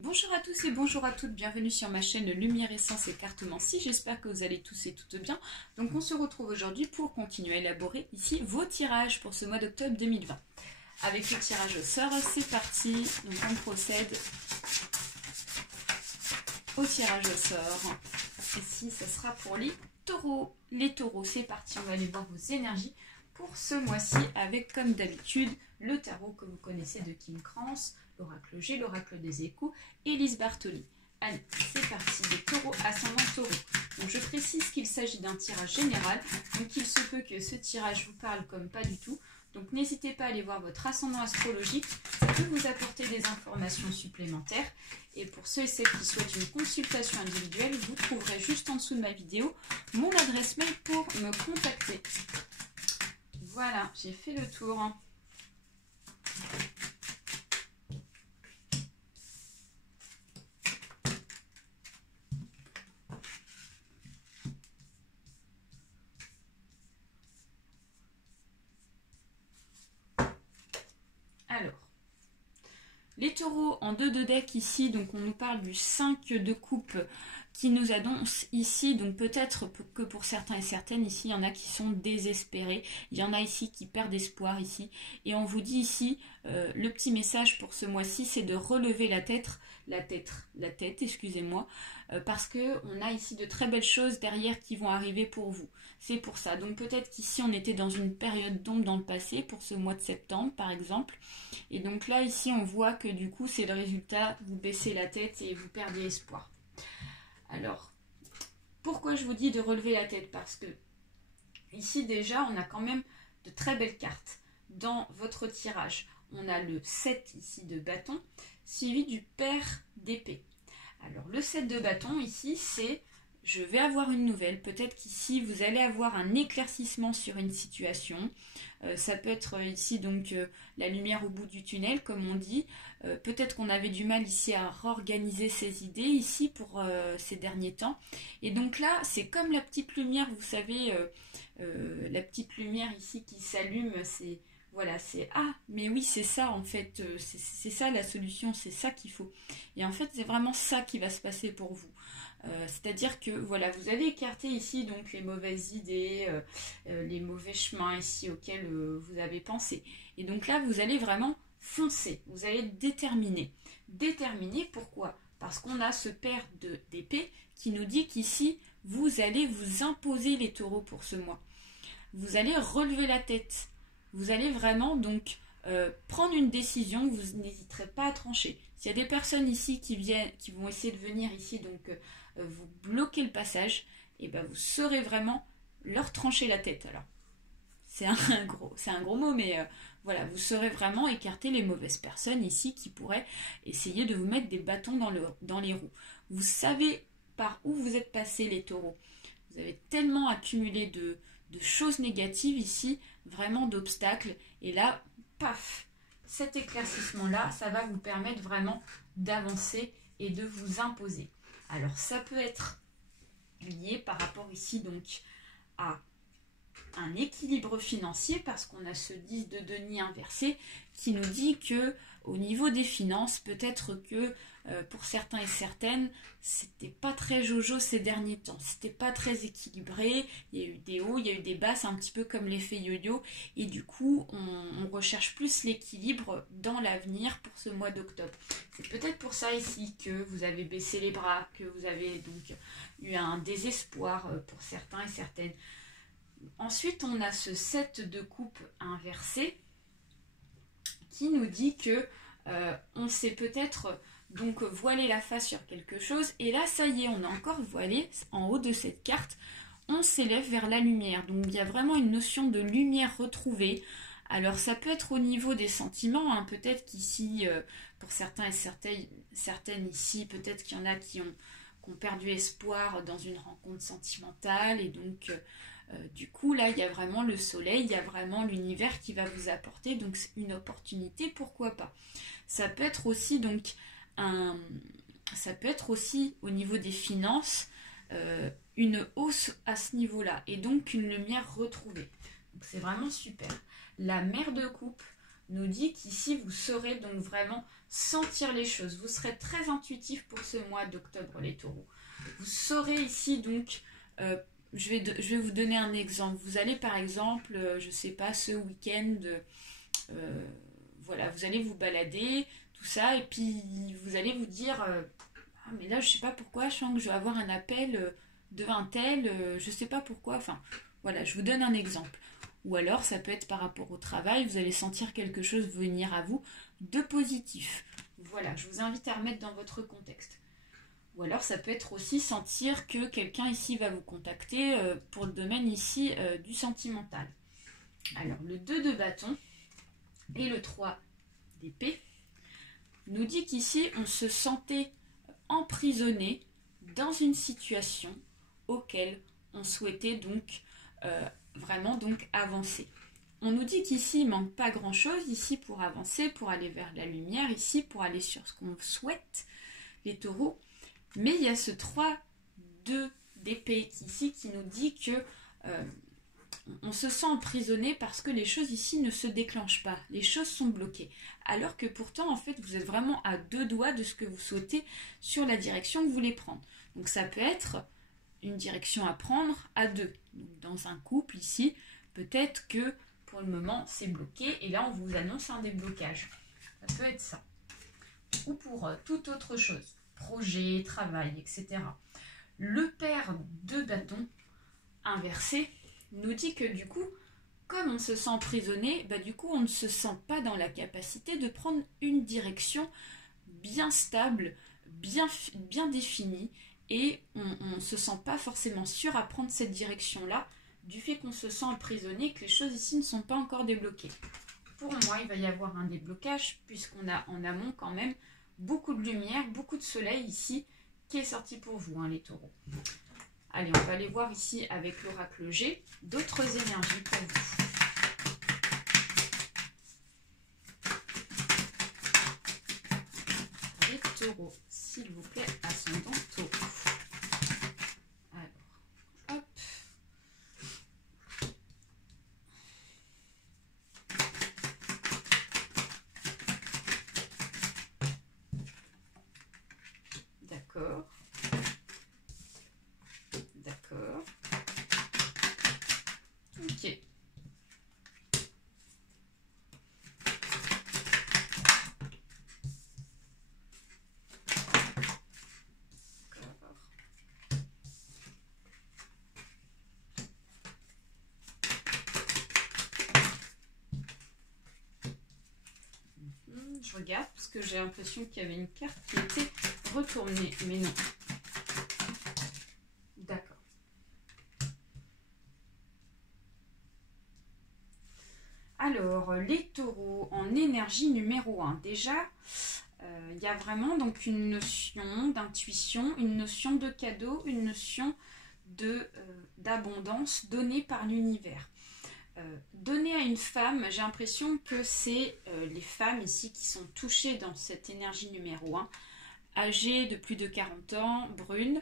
Bonjour à tous et bonjour à toutes, bienvenue sur ma chaîne Lumière Essence et Cartomancie, j'espère que vous allez tous et toutes bien. Donc on se retrouve aujourd'hui pour continuer à élaborer ici vos tirages pour ce mois d'octobre 2020. Avec le tirage au sort, c'est parti, donc on procède au tirage au sort. Ici, ça sera pour les taureaux. Les taureaux, c'est parti, on va aller voir vos énergies pour ce mois-ci avec, comme d'habitude, le tarot que vous connaissez de Kim Krans, l'oracle G, l'oracle des échos et Lise Bartoli. Allez, c'est parti, des taureaux ascendant taureau. Donc je précise qu'il s'agit d'un tirage général, donc il se peut que ce tirage vous parle comme pas du tout. Donc n'hésitez pas à aller voir votre ascendant astrologique, ça peut vous apporter des informations supplémentaires. Et pour ceux et celles qui souhaitent une consultation individuelle, vous trouverez juste en dessous de ma vidéo mon adresse mail pour me contacter. Voilà, j'ai fait le tour. Alors, les taureaux en 2 de deck ici, donc on nous parle du 5 de coupe qui nous annonce ici, donc peut-être que pour certains et certaines ici, il y en a qui sont désespérés, il y en a ici qui perdent espoir ici, et on vous dit ici, le petit message pour ce mois-ci, c'est de relever la tête, excusez-moi, parce que on a ici de très belles choses derrière qui vont arriver pour vous. C'est pour ça. Donc peut-être qu'ici on était dans une période d'ombre dans le passé, pour ce mois de septembre par exemple, et donc là ici on voit que du coup c'est le résultat, vous baissez la tête et vous perdez espoir. Alors, pourquoi je vous dis de relever la tête? Parce que ici déjà, on a quand même de très belles cartes dans votre tirage. On a le 7 ici de bâton, suivi du pair d'épée. Alors, le 7 de bâton ici, c'est je vais avoir une nouvelle. Peut-être qu'ici, vous allez avoir un éclaircissement sur une situation. Ça peut être ici donc la lumière au bout du tunnel, comme on dit. Peut-être qu'on avait du mal ici à réorganiser ses idées ici pour ces derniers temps. Et donc là, c'est comme la petite lumière, vous savez, la petite lumière ici qui s'allume, c'est... Voilà, c'est ah, mais oui, c'est ça en fait, c'est ça la solution, c'est ça qu'il faut. Et en fait, c'est vraiment ça qui va se passer pour vous. C'est-à-dire que voilà, vous allez écarter ici donc les mauvaises idées, les mauvais chemins ici auxquels vous avez pensé. Et donc là, vous allez vraiment foncer, vous allez être déterminé. Déterminé, pourquoi? Parce qu'on a ce pair d'épée qui nous dit qu'ici, vous allez vous imposer les taureaux pour ce mois. Vous allez relever la tête. Vous allez vraiment donc prendre une décision, vous n'hésiterez pas à trancher. S'il y a des personnes ici qui vont essayer de venir ici, donc vous bloquez le passage, et ben vous saurez vraiment leur trancher la tête. Alors, c'est un gros mot, mais voilà, vous saurez vraiment écarter les mauvaises personnes ici qui pourraient essayer de vous mettre des bâtons dans les roues. Vous savez par où vous êtes passés, les taureaux. Vous avez tellement accumulé de choses négatives ici, vraiment d'obstacles, et là, paf, cet éclaircissement-là, ça va vous permettre vraiment d'avancer et de vous imposer. Alors, ça peut être lié par rapport ici, donc, à un équilibre financier, parce qu'on a ce 10 de denier inversé qui nous dit que au niveau des finances, peut-être que pour certains et certaines, c'était pas très jojo ces derniers temps, c'était pas très équilibré, il y a eu des hauts, il y a eu des bas, c'est un petit peu comme l'effet yo-yo, et du coup on recherche plus l'équilibre dans l'avenir pour ce mois d'octobre. C'est peut-être pour ça ici que vous avez baissé les bras, que vous avez donc eu un désespoir pour certains et certaines. Ensuite, on a ce 7 de coupe inversé qui nous dit que on s'est peut-être donc voilé la face sur quelque chose. Et là, ça y est, on a encore voilé en haut de cette carte. On s'élève vers la lumière. Donc, il y a vraiment une notion de lumière retrouvée. Alors, ça peut être au niveau des sentiments. Hein. Peut-être qu'ici, pour certains et certaines ici, peut-être qu'il y en a qui ont perdu espoir dans une rencontre sentimentale. Et donc... du coup, là, il y a vraiment le soleil, il y a vraiment l'univers qui va vous apporter, donc c'est une opportunité, pourquoi pas. Ça peut être aussi, donc, ça peut être aussi au niveau des finances, une hausse à ce niveau-là, et donc une lumière retrouvée. Donc c'est vraiment super. La mère de coupe nous dit qu'ici, vous saurez donc vraiment sentir les choses. Vous serez très intuitif pour ce mois d'octobre, les taureaux. Vous saurez ici donc, je vais vous donner un exemple. Vous allez par exemple, je ne sais pas, ce week-end, voilà, vous allez vous balader, tout ça, et puis vous allez vous dire, ah mais là je ne sais pas pourquoi, je sens que je vais avoir un appel de un tel, je ne sais pas pourquoi, enfin voilà, je vous donne un exemple. Ou alors ça peut être par rapport au travail, vous allez sentir quelque chose venir à vous de positif. Voilà, je vous invite à remettre dans votre contexte. Ou alors ça peut être aussi sentir que quelqu'un ici va vous contacter pour le domaine ici du sentimental. Alors le 2 de bâton et le 3 d'épée nous dit qu'ici on se sentait emprisonné dans une situation auquel on souhaitait donc vraiment donc avancer. On nous dit qu'ici il ne manque pas grand chose ici pour avancer, pour aller vers la lumière, ici pour aller sur ce qu'on souhaite, les taureaux. Mais il y a ce 3-2 d'épée ici qui nous dit que on se sent emprisonné parce que les choses ici ne se déclenchent pas. Les choses sont bloquées. Alors que pourtant, en fait, vous êtes vraiment à 2 doigts de ce que vous souhaitez sur la direction que vous voulez prendre. Donc ça peut être une direction à prendre à 2. Donc, dans un couple ici, peut-être que pour le moment, c'est bloqué. Et là, on vous annonce un déblocage. Ça peut être ça. Ou pour toute autre chose. Projet, travail, etc. Le pair de bâton inversé nous dit que du coup, comme on se sent emprisonné, du coup on ne se sent pas dans la capacité de prendre une direction bien stable, bien définie, et on ne se sent pas forcément sûr à prendre cette direction-là, du fait qu'on se sent emprisonné, que les choses ici ne sont pas encore débloquées. Pour moi, il va y avoir un déblocage, puisqu'on a en amont quand même beaucoup de lumière, beaucoup de soleil ici, qui est sorti pour vous, les taureaux. Allez, on va aller voir ici avec l'oracle G d'autres énergies pour vous. Les taureaux, s'il vous plaît, ascendant taureau. Alors, hop. D'accord. D'accord. Ok. Je regarde parce que j'ai l'impression qu'il y avait une carte qui était retournée, mais non. D'accord. Alors, les taureaux en énergie numéro 1. Déjà, il y a vraiment donc une notion d'intuition, une notion de cadeau, une notion d'abondance donnée par l'univers. Donner à une femme, j'ai l'impression que c'est les femmes ici qui sont touchées dans cette énergie numéro 1, âgées de plus de 40 ans, brunes,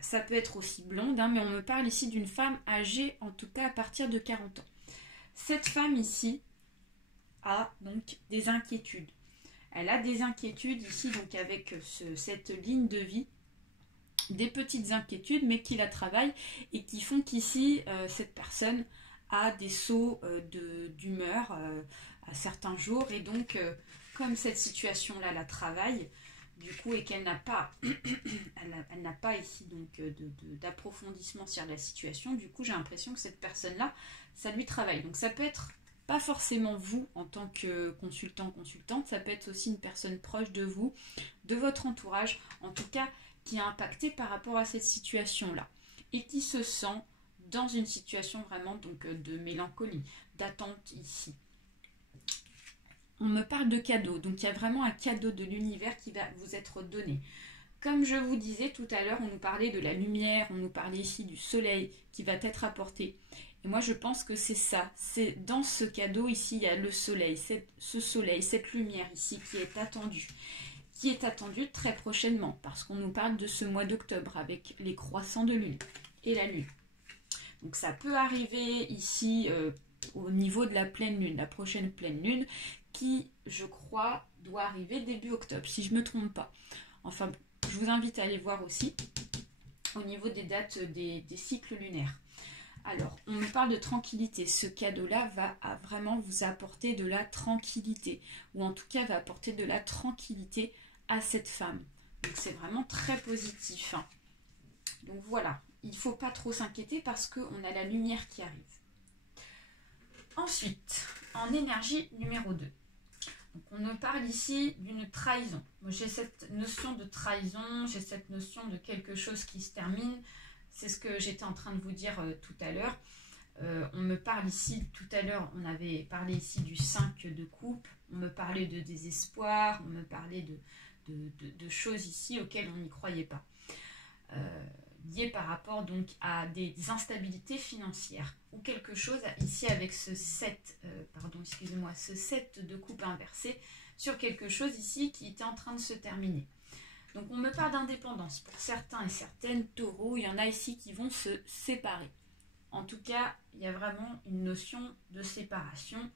ça peut être aussi blonde, mais on me parle ici d'une femme âgée en tout cas à partir de 40 ans. Cette femme ici a donc des inquiétudes. Elle a des inquiétudes ici donc avec cette ligne de vie, des petites inquiétudes mais qui la travaillent et qui font qu'ici cette personne a des sauts d'humeur à certains jours, et donc comme cette situation-là la travaille du coup et qu'elle n'a pas elle n'a pas ici donc d'approfondissement sur la situation, du coup j'ai l'impression que cette personne-là ça lui travaille. Donc ça peut être pas forcément vous en tant que consultante, ça peut être aussi une personne proche de vous, de votre entourage, en tout cas qui est impactée par rapport à cette situation-là et qui se sent dans une situation vraiment donc de mélancolie, d'attente ici. On me parle de cadeau, donc il y a vraiment un cadeau de l'univers qui va vous être donné. Comme je vous disais tout à l'heure, on nous parlait de la lumière, on nous parlait ici du soleil qui va être apporté. Et moi je pense que c'est ça, c'est dans ce cadeau ici, il y a le soleil, ce soleil, cette lumière ici qui est attendue très prochainement, parce qu'on nous parle de ce mois d'octobre avec les croissants de lune et la lune. Donc ça peut arriver ici au niveau de la pleine lune, la prochaine pleine lune, qui, je crois, doit arriver début octobre, si je ne me trompe pas. Enfin, je vous invite à aller voir aussi au niveau des dates des cycles lunaires. Alors, on me parle de tranquillité. Ce cadeau-là va vraiment vous apporter de la tranquillité, ou en tout cas va apporter de la tranquillité à cette femme. Donc, c'est vraiment très positif. Donc voilà, il ne faut pas trop s'inquiéter parce qu'on a la lumière qui arrive. Ensuite, en énergie numéro 2. Donc on me parle ici d'une trahison. J'ai cette notion de trahison, j'ai cette notion de quelque chose qui se termine. C'est ce que j'étais en train de vous dire tout à l'heure. On me parle ici, tout à l'heure, on avait parlé ici du 5 de coupe. On me parlait de désespoir, on me parlait de choses ici auxquelles on n'y croyait pas. Liées par rapport donc à des instabilités financières ou quelque chose ici avec ce 7, ce 7 de coupe inversé sur quelque chose ici qui était en train de se terminer. Donc on me parle d'indépendance pour certains et certaines taureaux, il y en a ici qui vont se séparer. En tout cas, il y a vraiment une notion de séparation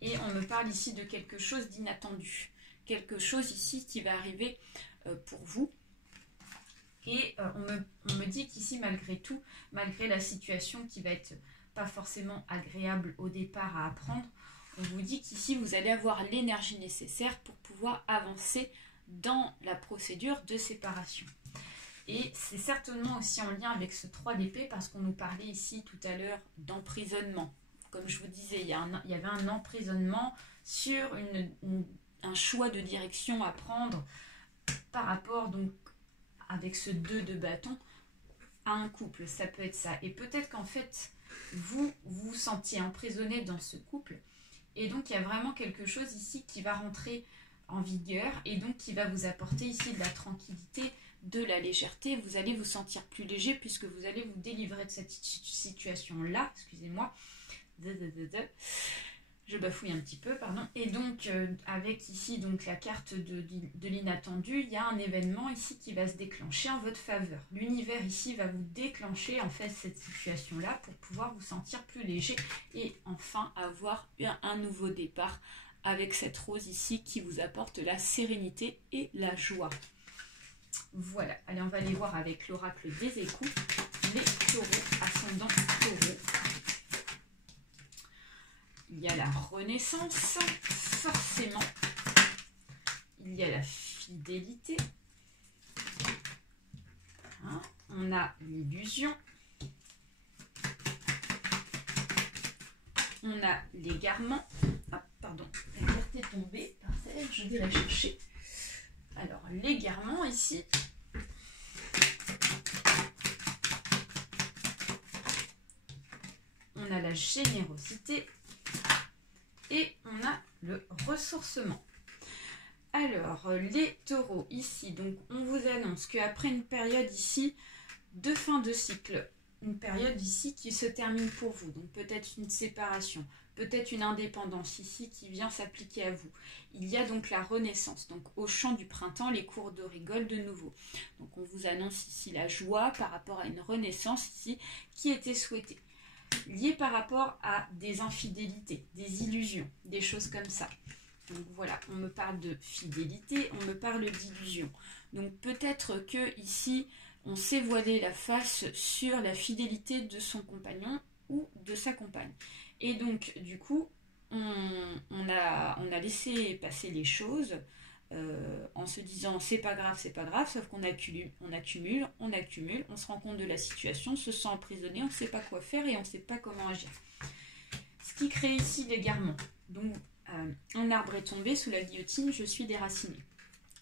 et on me parle ici de quelque chose d'inattendu, quelque chose ici qui va arriver pour vous. Et on me dit qu'ici, malgré tout, malgré la situation qui va être pas forcément agréable au départ à apprendre, on vous dit qu'ici, vous allez avoir l'énergie nécessaire pour pouvoir avancer dans la procédure de séparation. Et c'est certainement aussi en lien avec ce 3 d'épée parce qu'on nous parlait ici tout à l'heure d'emprisonnement. Comme je vous disais, il y avait un emprisonnement sur un choix de direction à prendre par rapport donc avec ce 2 de bâton à un couple, ça peut être ça. Et peut-être qu'en fait, vous vous sentiez emprisonné dans ce couple. Et donc, il y a vraiment quelque chose ici qui va rentrer en vigueur et donc qui va vous apporter ici de la tranquillité, de la légèreté. Vous allez vous sentir plus léger puisque vous allez vous délivrer de cette situation-là. Excusez-moi. Je bafouille un petit peu, pardon. Et donc, avec ici donc la carte de l'inattendu, il y a un événement ici qui va se déclencher en votre faveur. L'univers ici va vous déclencher en fait cette situation-là pour pouvoir vous sentir plus léger et enfin avoir un nouveau départ avec cette rose ici qui vous apporte la sérénité et la joie. Voilà. Allez, on va aller voir avec l'oracle des échos, les taureaux, ascendant taureau. Il y a la renaissance, forcément. Il y a la fidélité. Hein, on a l'illusion. On a l'égarement. Ah, pardon, la carte est tombée. Parfait, je vais la chercher. Alors, l'égarement ici. On a la générosité. Et on a le ressourcement. Alors, les taureaux, ici, donc on vous annonce qu'après une période ici de fin de cycle, une période ici qui se termine pour vous, donc peut-être une séparation, peut-être une indépendance ici qui vient s'appliquer à vous. Il y a donc la renaissance, donc au chant du printemps, les cours de rigole de nouveau. Donc on vous annonce ici la joie par rapport à une renaissance ici qui était souhaitée. Lié par rapport à des infidélités, des illusions, des choses comme ça. Donc voilà, on me parle de fidélité, on me parle d'illusion. Donc peut-être que ici, on s'est voilé la face sur la fidélité de son compagnon ou de sa compagne. Et donc du coup, on a laissé passer les choses en se disant c'est pas grave, sauf qu'on accumule, on se rend compte de la situation, on se sent emprisonné, on ne sait pas quoi faire et on ne sait pas comment agir. Ce qui crée ici l'égarement. Donc un arbre est tombé sous la guillotine, je suis déraciné.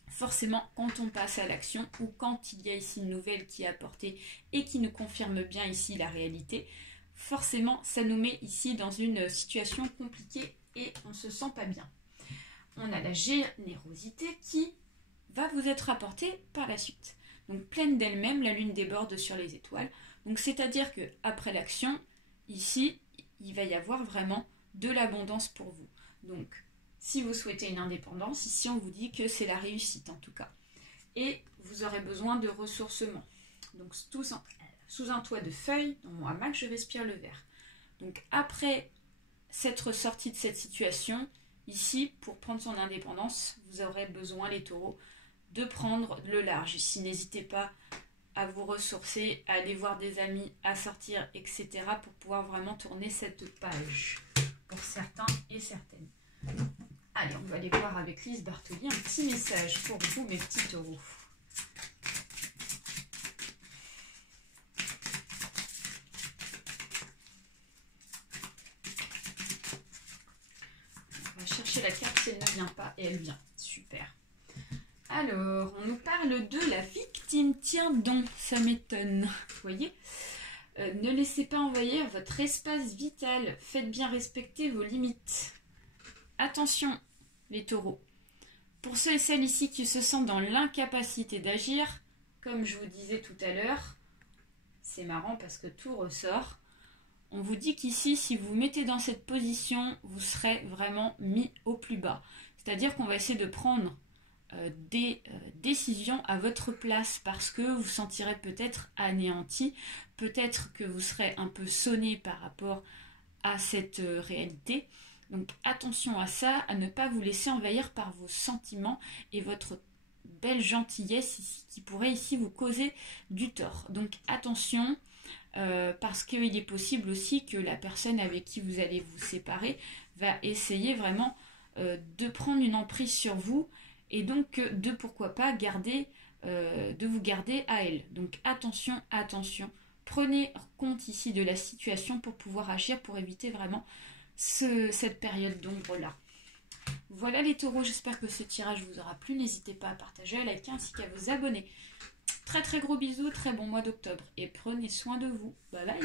Forcément, quand on passe à l'action ou quand il y a ici une nouvelle qui est apportée et qui nous confirme bien ici la réalité, forcément ça nous met ici dans une situation compliquée et on ne se sent pas bien. On a la générosité qui va vous être apportée par la suite. Donc pleine d'elle-même, la lune déborde sur les étoiles. Donc c'est-à-dire qu'après l'action, ici, il va y avoir vraiment de l'abondance pour vous. Donc si vous souhaitez une indépendance, ici on vous dit que c'est la réussite en tout cas. Et vous aurez besoin de ressourcement. Donc sous un toit de feuilles, dans mon hamac, je respire le vert. Donc après s'être sorti de cette situation. Ici, pour prendre son indépendance, vous aurez besoin, les taureaux, de prendre le large. Ici, n'hésitez pas à vous ressourcer, à aller voir des amis, à sortir, etc. pour pouvoir vraiment tourner cette page, pour certains et certaines. Allez, on va aller voir avec Lise Bartoli un petit message pour vous, mes petits taureaux. On va chercher la carte si elle ne vient pas, et elle vient. Super. Alors, on nous parle de la victime. Tiens donc, ça m'étonne. Vous voyez, ne laissez pas envahir votre espace vital. Faites bien respecter vos limites. Attention, les taureaux. Pour ceux et celles ici qui se sentent dans l'incapacité d'agir, comme je vous disais tout à l'heure, c'est marrant parce que tout ressort. On vous dit qu'ici, si vous vous mettez dans cette position, vous serez vraiment mis au plus bas. C'est-à-dire qu'on va essayer de prendre des décisions à votre place parce que vous sentirez peut-être anéanti, peut-être que vous serez un peu sonné par rapport à cette réalité. Donc attention à ça, à ne pas vous laisser envahir par vos sentiments et votre belle gentillesse ici, qui pourrait ici vous causer du tort. Donc attention, parce qu'il est possible aussi que la personne avec qui vous allez vous séparer va essayer vraiment de prendre une emprise sur vous et donc de pourquoi pas de vous garder à elle. Donc attention, attention, prenez compte ici de la situation pour pouvoir agir, pour éviter vraiment cette période d'ombre-là. Voilà les taureaux, j'espère que ce tirage vous aura plu. N'hésitez pas à partager, à liker ainsi qu'à vous abonner. Très très gros bisous, très bon mois d'octobre et prenez soin de vous. Bye bye.